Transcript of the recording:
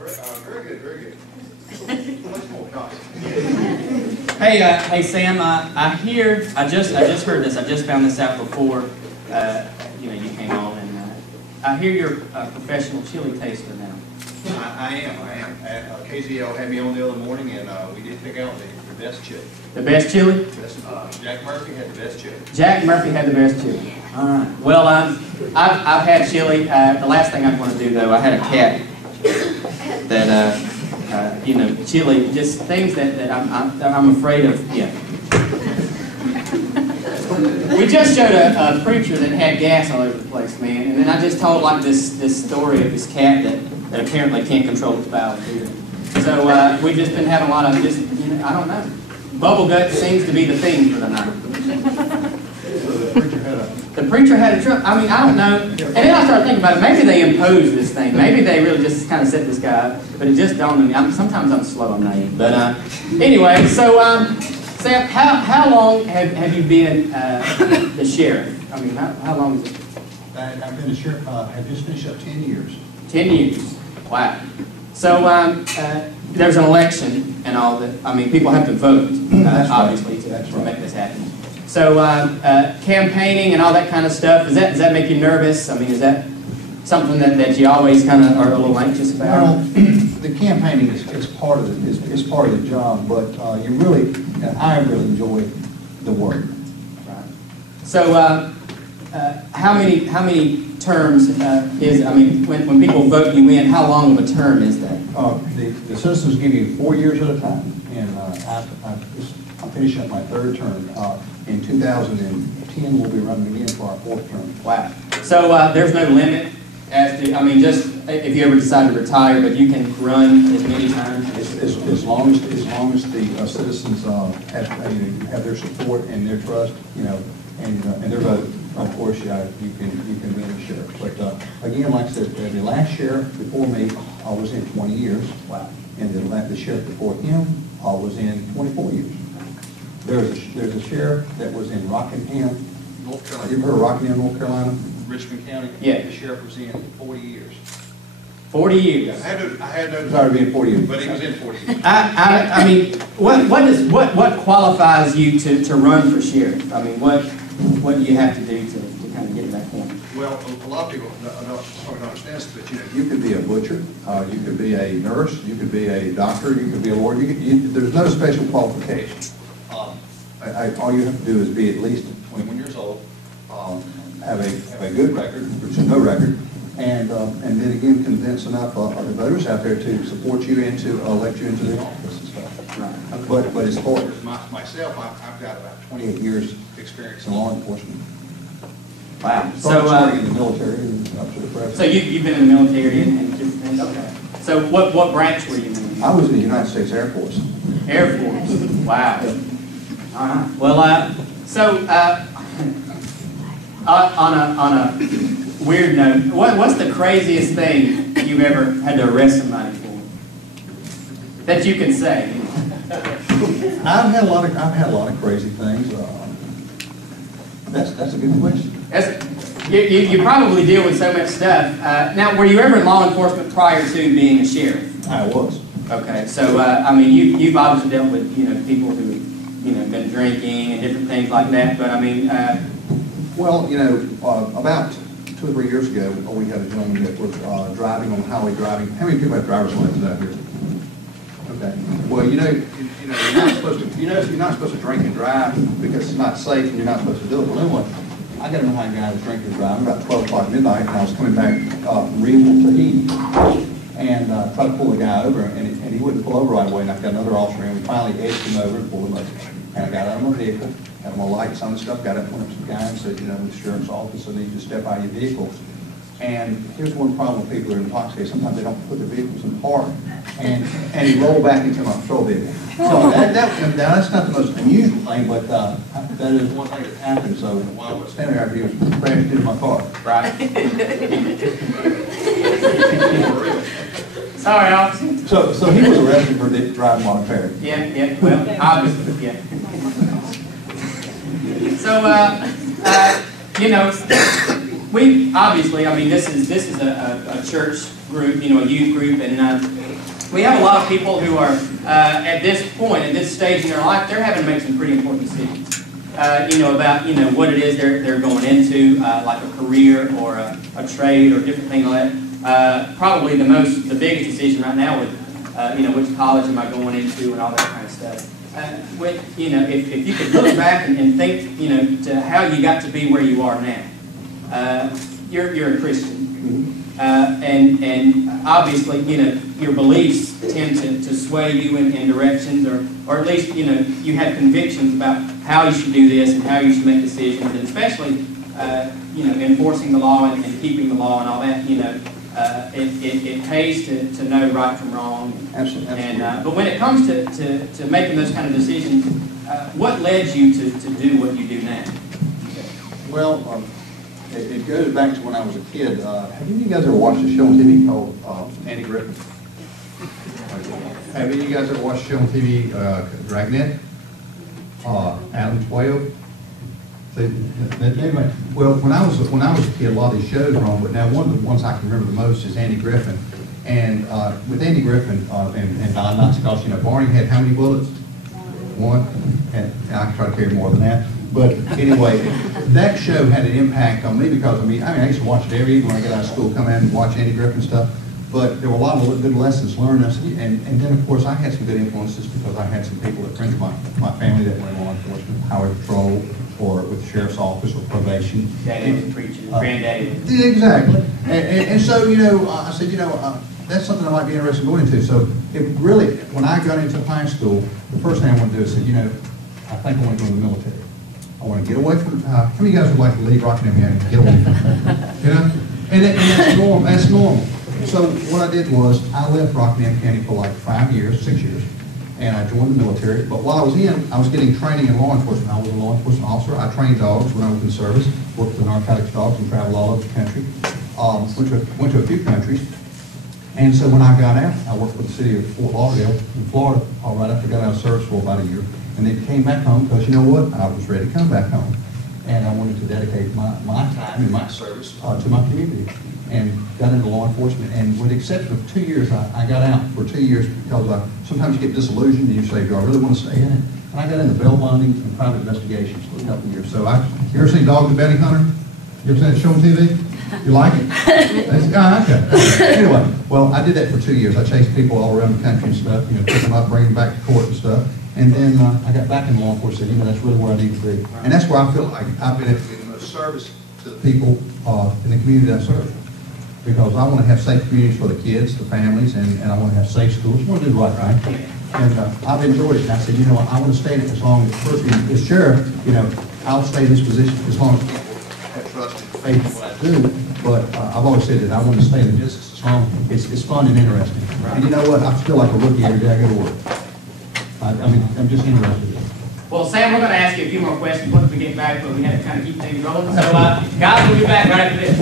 Very good, very good. Much more coffee. Hey, Sam. I just heard this. I just found this out before. You came on, and I hear you're a professional chili taster now. I am. KZL had me on the other morning, and we did pick out the best chili. The best chili? Jack Murphy had the best chili. Jack Murphy had the best chili. All right. Well, I've had chili. The last thing I want to do, though, I had a cat that, chili, just things that I'm afraid of. Yeah. We just showed a preacher that had gas all over the place, man, and then I just told like this story of this cat that apparently can't control its bowels either. So we've just been having a lot of I don't know. Bubble gut seems to be the theme for the night. The preacher had a truck. I mean, I don't know. And then I started thinking about it. Maybe they imposed this thing. Maybe they really just kind of set this guy up. But it just dawned on me. Sometimes I'm slow, I'm naive. But anyway, so Sam, how long have you been the sheriff? I mean, how long is it? I've been the sheriff. I've just finished up 10 years. 10 years. Wow. So there's an election and all that. I mean, people have to vote, obviously, to make this happen. So campaigning and all that kind of stuff, does that make you nervous? I mean, is that something that you always kind of are a little anxious about? Well, the campaigning is part of the job, but I really enjoy the work. Right. So how many terms is? I mean, when people vote you in, how long of a term is that? The citizens give you 4 years at a time, and I'm finishing up my third term. In 2010, we'll be running again for our fourth term. Wow. So there's no limit as to, I mean, just if you ever decide to retire, but you can run as many times? As long as the citizens have their support and their trust, and their vote, of course, you can be the sheriff. But again, like I said, the last sheriff before me was in 20 years. Wow. And the sheriff before him was in 24 years. There's a sheriff that was in Rockingham, North Carolina. You've heard of Rockingham, North Carolina? Richmond County. Yeah. The sheriff was in 40 years. 40 years. I had no Sorry, being 40 years. But he was in 40 years. I mean, what qualifies you to run for sheriff? I mean, what do you have to do to kind of get to that point? Well, a lot of people don't understand this, but You could be a butcher, you could be a nurse, you could be a doctor, you could be a lawyer. There's no special qualification. All you have to do is be at least 21 years old, have a good record, which is no record, and then again convince enough of the voters out there to support you and to elect you into the office and stuff. Right. Okay. but as far as myself, I've got about 28 years experience In law enforcement. Wow. Started in the military and up to the present. So you've been in the military and okay. So what branch were you in? I was in the United States Air Force. Air Force. Wow. All right. Well, on a weird note, what's the craziest thing you've ever had to arrest somebody for that you can say? I've had a lot of crazy things. That's a good question. You probably deal with so much stuff. Now, were you ever in law enforcement prior to being a sheriff? I was. Okay, so I mean, you've obviously dealt with people who been drinking and different things like that. But I mean, well, about 2 or 3 years ago, we had a gentleman that was driving on highway driving. How many people have driver's licenses out here? Okay. Well, you're not supposed to. You're not supposed to drink and drive because it's not safe, and you're not supposed to do it. Well, anyway, I got to know how a guy was drinking and driving about 12 o'clock midnight, and I was coming back from Reeville to Tahiti, and tried to pull the guy over, and he wouldn't pull over right away. And I got another officer, and we finally edged him over and pulled him over. And I got out of my vehicle, had my lights on and stuff, got up, went up to the guy and said, with the sheriff's office, I need you to step out of your vehicle. And here's one problem with people who are intoxicated. Sometimes they don't put their vehicles in park. And he rolled back into my patrol vehicle. So that's not the most unusual thing, but that is one thing that happened. So while I was standing there, he was crashed into my car. right. Sorry, officer. So he was arrested for driving while impaired. Yeah. Well, obviously, yeah. So, we obviously, I mean, this is a church group, you know, a youth group, and we have a lot of people who are at this point, at this stage in their life, they're having to make some pretty important decisions. You know, about, you know, what it is they're going into, like a career or a trade or different things like that. Probably the biggest decision right now with, you know, which college am I going into and all that kind of stuff. With, you know, if you could look back and think, you know, to how you got to be where you are now. You're a Christian, and obviously, you know, your beliefs tend to sway you in directions, or at least, you know, you have convictions about how you should do this and how you should make decisions, and especially, you know, enforcing the law and keeping the law and all that. You know, it pays to know right from wrong. Absolutely. And but when it comes to making those kind of decisions, what led you to do what you do now? Well, it goes back to when I was a kid. Have any of you guys ever watched a show on TV called Andy Griffin? Have any of you guys ever watched a show on TV, Dragnet? Adam Twelve? Well, when I was a kid, a lot of these shows were on, but now one of the ones I can remember the most is Andy Griffin. And with Andy Griffin and Don Knotts, because, you know, Barney had how many bullets? One. And I can try to carry more than that. But anyway, that show had an impact on me because, I mean, I used to watch it every evening when I get out of school, come in and watch Andy Griffin stuff. But there were a lot of good lessons learned. And then, of course, I had some good influences because I had some people, friends of my family that were in law enforcement, highway patrol, or with the sheriff's office, or probation. Daddy was a preacher, granddaddy. Exactly. And so, you know, I said, you know, that's something I might be interested in going into. So it really, when I got into high school, the first thing I wanted to do is say, you know, I think I want to go in the military. I want to get away from, how many of you guys would like to leave Rockingham County and get away from it? You know? And that's normal. That's normal. So what I did was I left Rockingham County for like 6 years, and I joined the military. But while I was in, I was getting training in law enforcement. I was a law enforcement officer. I trained dogs when I was in service, worked with narcotics dogs and traveled all over the country. Went to a few countries. And so when I got out, I worked with the city of Fort Lauderdale in Florida, all right after I got out of service for about a year. And then came back home because, you know what, I was ready to come back home. And I wanted to dedicate my time and my service to my community. And got into law enforcement. And with the exception of 2 years, I got out for 2 years because sometimes you get disillusioned and you say, do I really want to stay in it? And I got into bail bonding and private investigations for a couple of years. So you ever seen Dog the Bounty Hunter? You ever seen that show on TV? You like it? Okay. Anyway, well, I did that for 2 years. I chased people all around the country and stuff, you know, pick them up, bring them back to court and stuff. And then I got back in law enforcement, you know, that's really where I need to be. And that's where I feel like I've been able to be the most service to the people in the community that I serve. Because I want to have safe communities for the kids, the families, and I want to have safe schools. I want to do the right thing. And I've enjoyed it. And I said, you know, I want to stay in it as long as sheriff, you know, I'll stay in this position as long as people have trust and faith in what I do. But I've always said that I want to stay in the business as long as it's fun and interesting. And you know what? I feel like a rookie every day I go to work. I mean, I'm just interested in it. Well, Sam, we're going to ask you a few more questions once we get back, but we have to kind of keep things rolling. So, guys, we'll be back right after this.